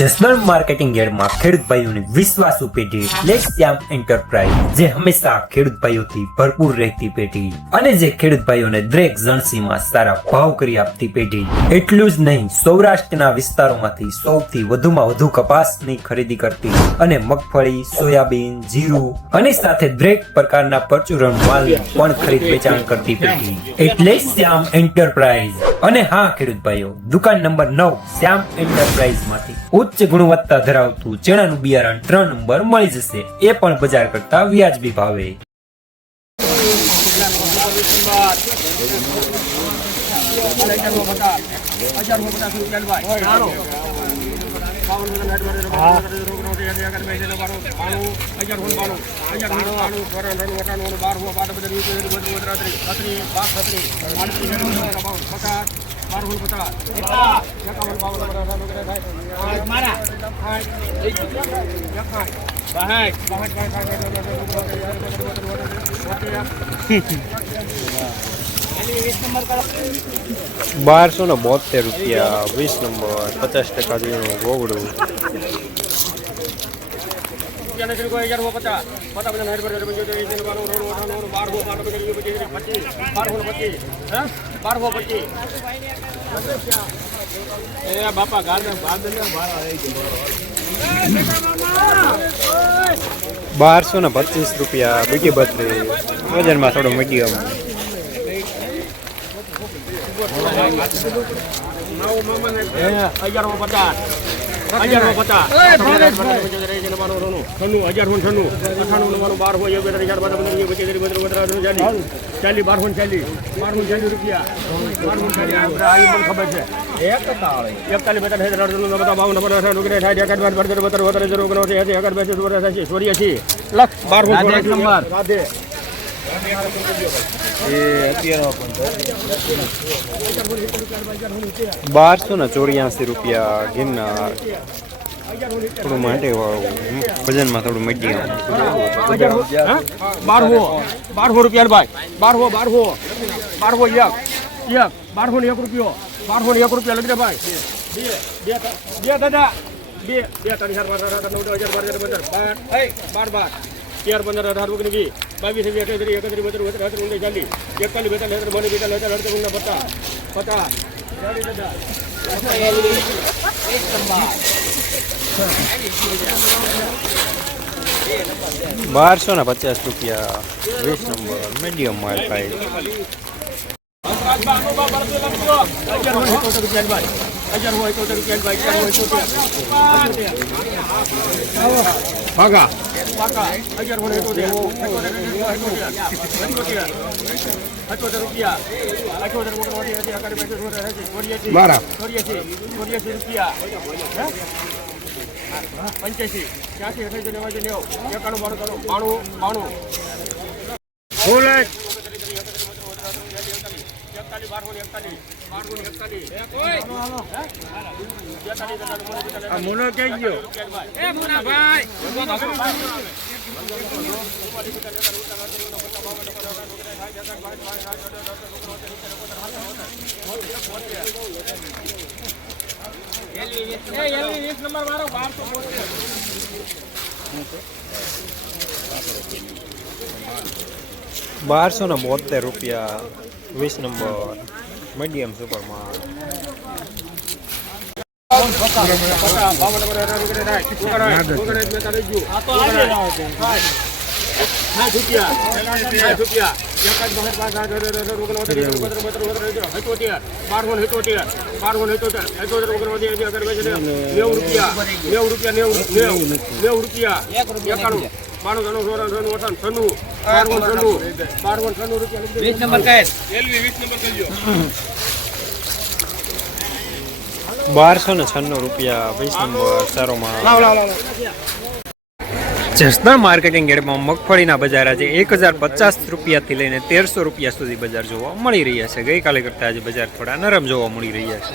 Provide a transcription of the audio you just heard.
Jasdan marketing યાર્ડમાં ખેડૂત ભાઈઓની વિશ્વાસુ પેઢી એટલે શ્યામ એન્ટરપ્રાઇઝ, જે હંમેશા ખેડૂત ભાઈઓથી ભરપૂર રહેતી પેઢી અને જે ખેડૂત ભાઈઓને દરેક જણસીમાં સારા ભાવ કરી આપતી પેઢી। એટલું જ નહીં, સૌરાષ્ટ્રના વિસ્તારોમાંથી સૌથી વધુમાં વધુ કપાસની ખરીદી કરતી અને મગફળી, સોયાબીન, જીરું અને સાથે દરેક પ્રકારના પરચુરણ માલ પણ ખરીદ વેચાણ કરતી પેઢી એટલે શ્યામ એન્ટરપ્રાઇઝ। અને હા ખેડૂત ભાઈઓ, દુકાન નંબર 9 શ્યામ એન્ટરપ્રાઇઝ માંથી ઉચ્ચ ગુણવત્તા ધરાવતું ચણાનું બિયારણ 3 નંબર મળી જશે, એ પણ બજાર કરતા વ્યાજબી ભાવે। ₹1272 20 નંબર 50% જેવું ગોવડું। ₹1225 બીજી 32 વજનમાં થોડું મીડિયમ। ₹1284 ગિરનાર થોડું માટે વાળું, વજનમાં થોડું મીડિયમ। ₹1200 ભાઈ, 1200 લગડે ભાઈ, બે દાદા બે 1250 20 નંબર મીડિયમ માલ ભાઈ। ₹1272 20 નંબર મીડિયમ સુપર માલ। ₹1296 20 નંબર સારો માલ। જસદણ માર્કેટિંગ યાર્ડમાં મગફળીના બજાર આજે ₹1050 થી લઈને ₹1300 સુધી બજાર જોવા મળી રહ્યા છે। ગઈકાલે કરતા આજે બજાર થોડા નરમ જોવા મળી રહ્યા છે।